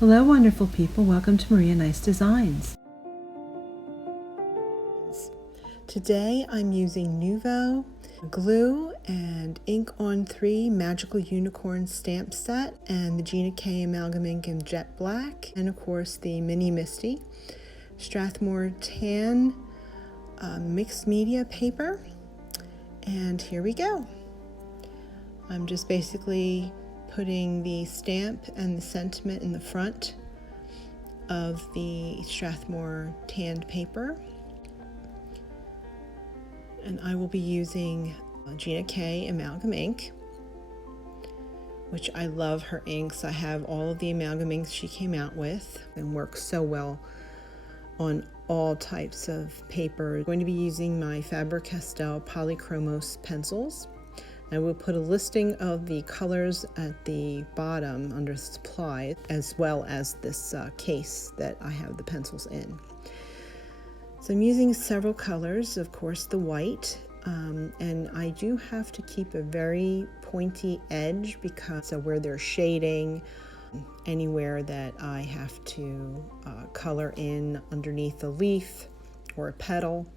Hello wonderful people, welcome to Maria Nice Designs. Today I'm using Nuvo glue and ink on 3 Magical Unicorn stamp set and the Gina K Amalgam ink in jet black, and of course the Mini Misty Strathmore tan mixed media paper. And here we go. I'm just basically putting the stamp and the sentiment in the front of the Strathmore tanned paper. And I will be using Gina K Amalgam ink, which I love her inks. I have all of the amalgam inks she came out with and works so well on all types of paper. I'm going to be using my Faber Castell Polychromos Pencils. I will put a listing of the colors at the bottom under supply, as well as this case that I have the pencils in. So I'm using several colors, of course the white, and I do have to keep a very pointy edge because of where they're shading, anywhere that I have to color in underneath a leaf or a petal,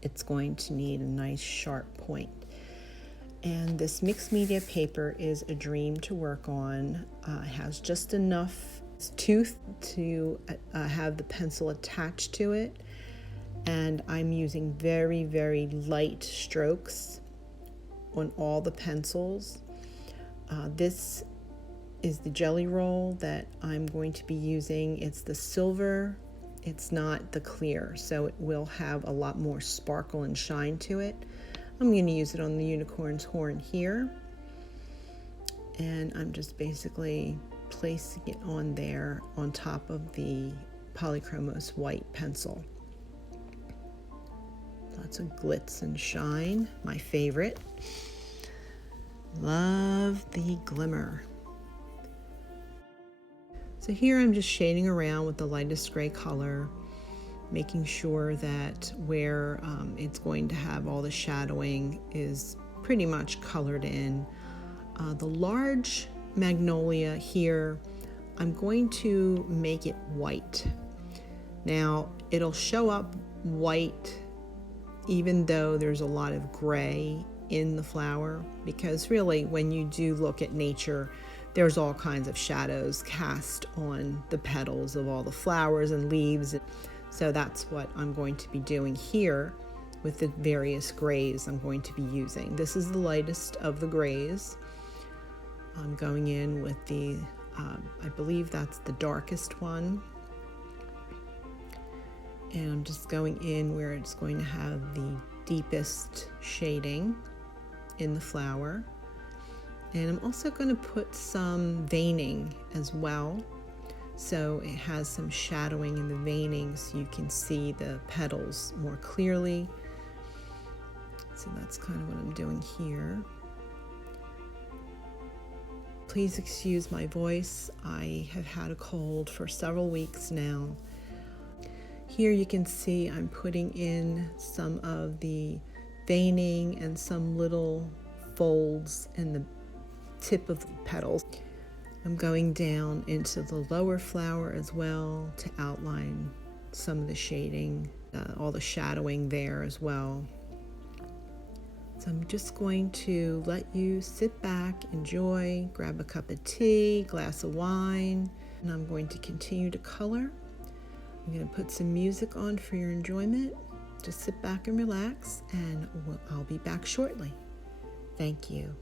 it's going to need a nice sharp point. And this mixed media paper is a dream to work on. It has just enough tooth to have the pencil attached to it, and I'm using very, very light strokes on all the pencils. This is the jelly roll that I'm going to be using. It's the silver, it's not the clear, so it will have a lot more sparkle and shine to it. I'm going to use it on the unicorn's horn here, and I'm just basically placing it on there on top of the Polychromos white pencil. Lots of glitz and shine, my favorite. Love the glimmer. So here I'm just shading around with the lightest gray color, making sure that where it's going to have all the shadowing is pretty much colored in. The large magnolia here, I'm going to make it white. Now it'll show up white even though there's a lot of gray in the flower, because really when you do look at nature, there's all kinds of shadows cast on the petals of all the flowers and leaves. So that's what I'm going to be doing here with the various grays I'm going to be using. This is the lightest of the grays. I'm going in with the, I believe that's the darkest one. And I'm just going in where it's going to have the deepest shading in the flower. And I'm also going to put some veining as well. So it has some shadowing in the veining so you can see the petals more clearly. So that's kind of what I'm doing here. Please excuse my voice. I have had a cold for several weeks now. Here you can see I'm putting in some of the veining and some little folds in the tip of the petals. I'm going down into the lower flower as well to outline some of the shading, all the shadowing there as well. So I'm just going to let you sit back, enjoy, grab a cup of tea, glass of wine, and I'm going to continue to color. I'm going to put some music on for your enjoyment. Just sit back and relax, and I'll be back shortly. Thank you.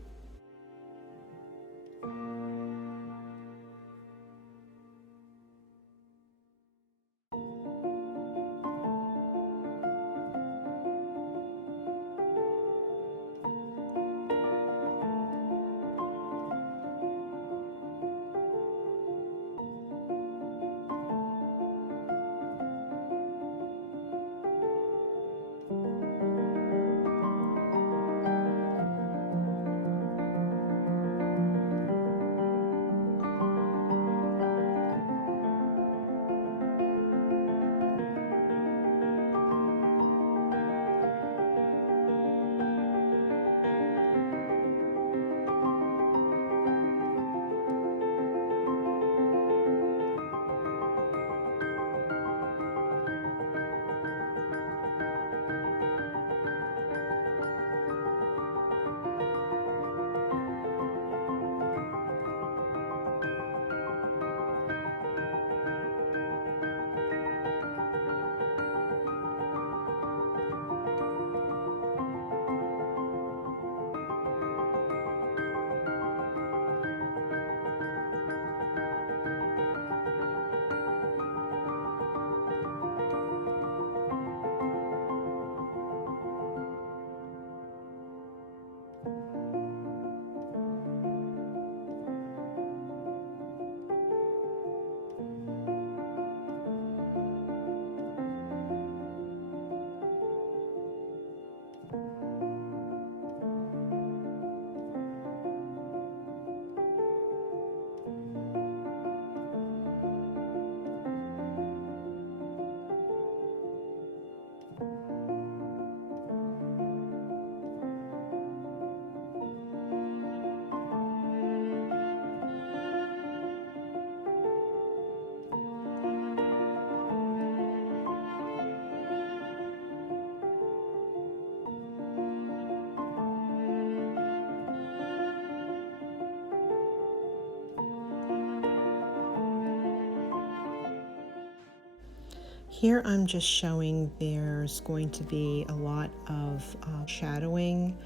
Here I'm just showing there's going to be a lot of shadowing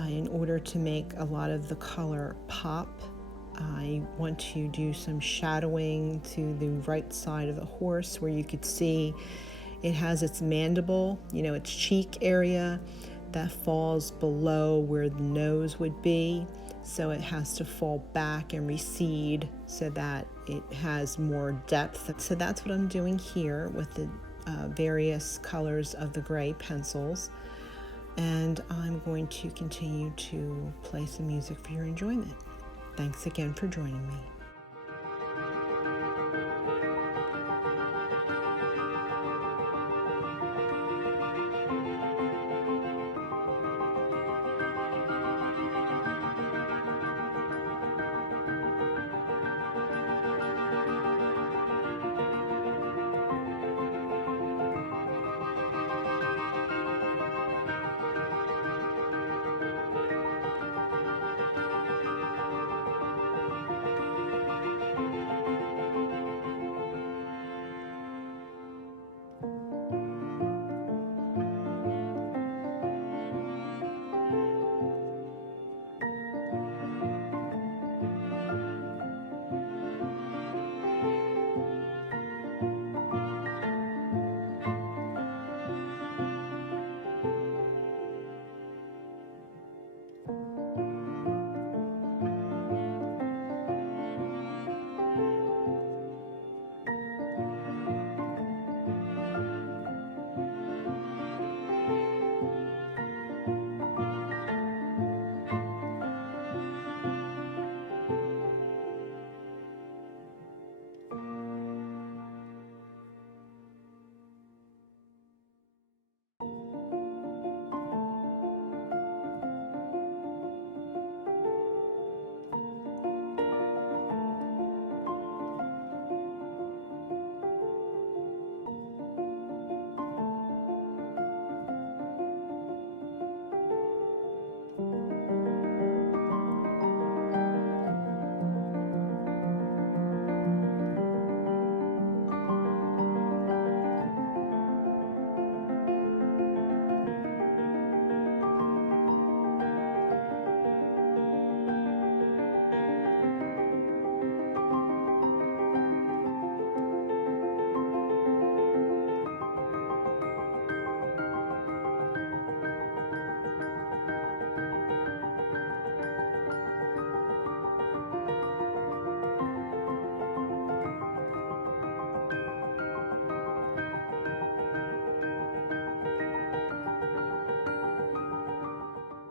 in order to make a lot of the color pop. I want to do some shadowing to the right side of the horse where you could see it has its mandible, its cheek area that falls below where the nose would be. So it has to fall back and recede so that it has more depth. So that's what I'm doing here with the various colors of the gray pencils. And I'm going to continue to play some music for your enjoyment. Thanks again for joining me.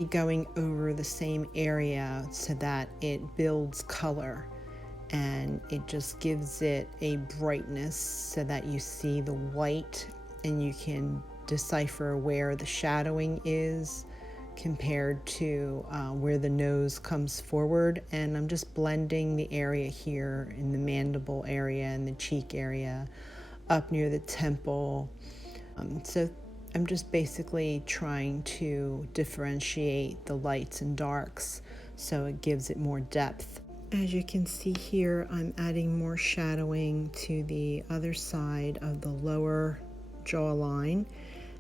Going over the same area so that it builds color and it just gives it a brightness so that you see the white and you can decipher where the shadowing is compared to where the nose comes forward. And I'm just blending the area here in the mandible area and the cheek area up near the temple. So I'm just basically trying to differentiate the lights and darks so it gives it more depth. As you can see here, I'm adding more shadowing to the other side of the lower jawline,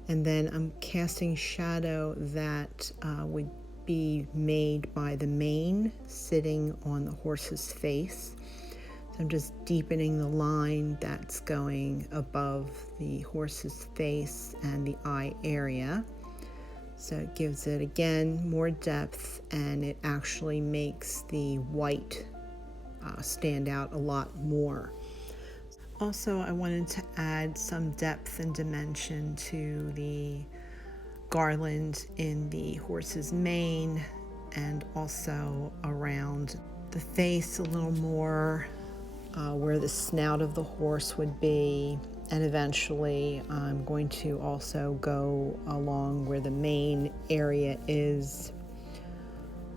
and then I'm casting shadow that would be made by the mane sitting on the horse's face. I'm just deepening the line that's going above the horse's face and the eye area. So it gives it, again, more depth, and it actually makes the white stand out a lot more. Also, I wanted to add some depth and dimension to the garland in the horse's mane and also around the face a little more. Where the snout of the horse would be, and eventually I'm going to also go along where the mane area is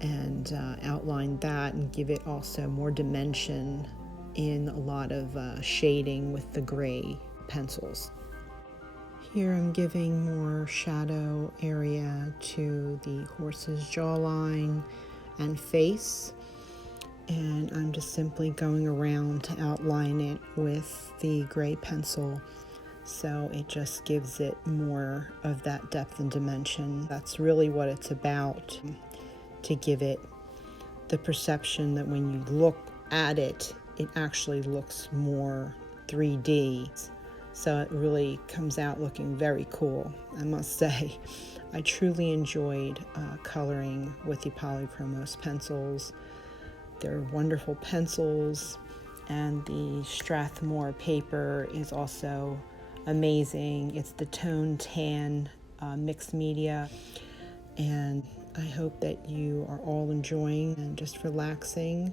and outline that and give it also more dimension in a lot of shading with the gray pencils. Here I'm giving more shadow area to the horse's jawline and face. And I'm just simply going around to outline it with the gray pencil So it just gives it more of that depth and dimension. That's really what it's about, to give it the perception that when you look at it, it actually looks more 3D. So it really comes out looking very cool, I must say. I truly enjoyed coloring with the Polychromos pencils. They're wonderful pencils, and the Strathmore paper is also amazing. It's the tone tan mixed media, and I hope that you are all enjoying and just relaxing.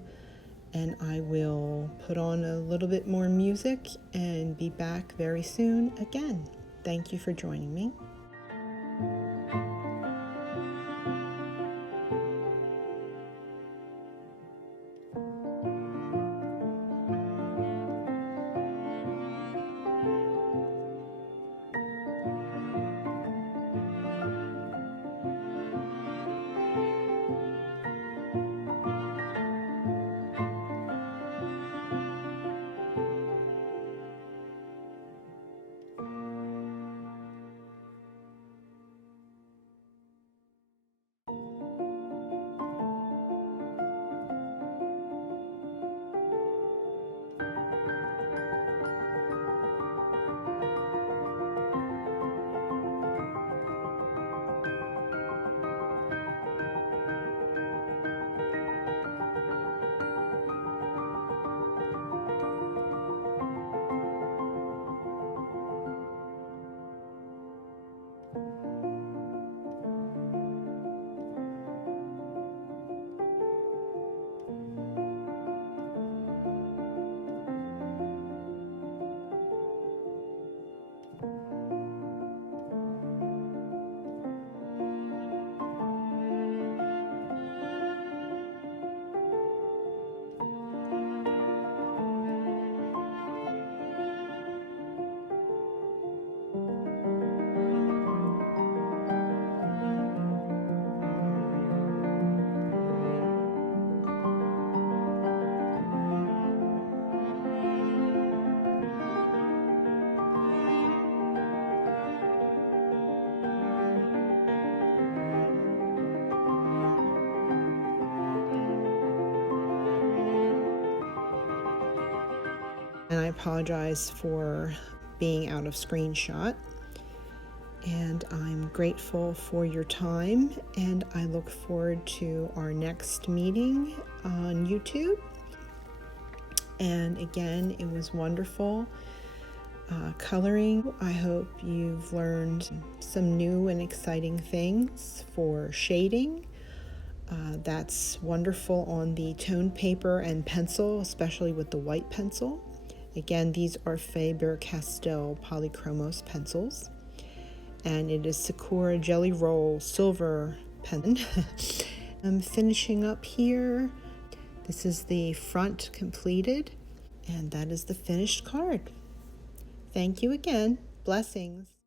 And I will put on a little bit more music and be back very soon again. Thank you for joining me. And I apologize for being out of screenshot. And I'm grateful for your time, and I look forward to our next meeting on YouTube. And again, it was wonderful coloring. I hope you've learned some new and exciting things for shading. That's wonderful on the toned paper and pencil, especially with the white pencil. Again, these are Faber Castell Polychromos Pencils, and it is Sakura Jelly Roll Silver pen. I'm finishing up here. This is the front completed, and that is the finished card. Thank you again. Blessings.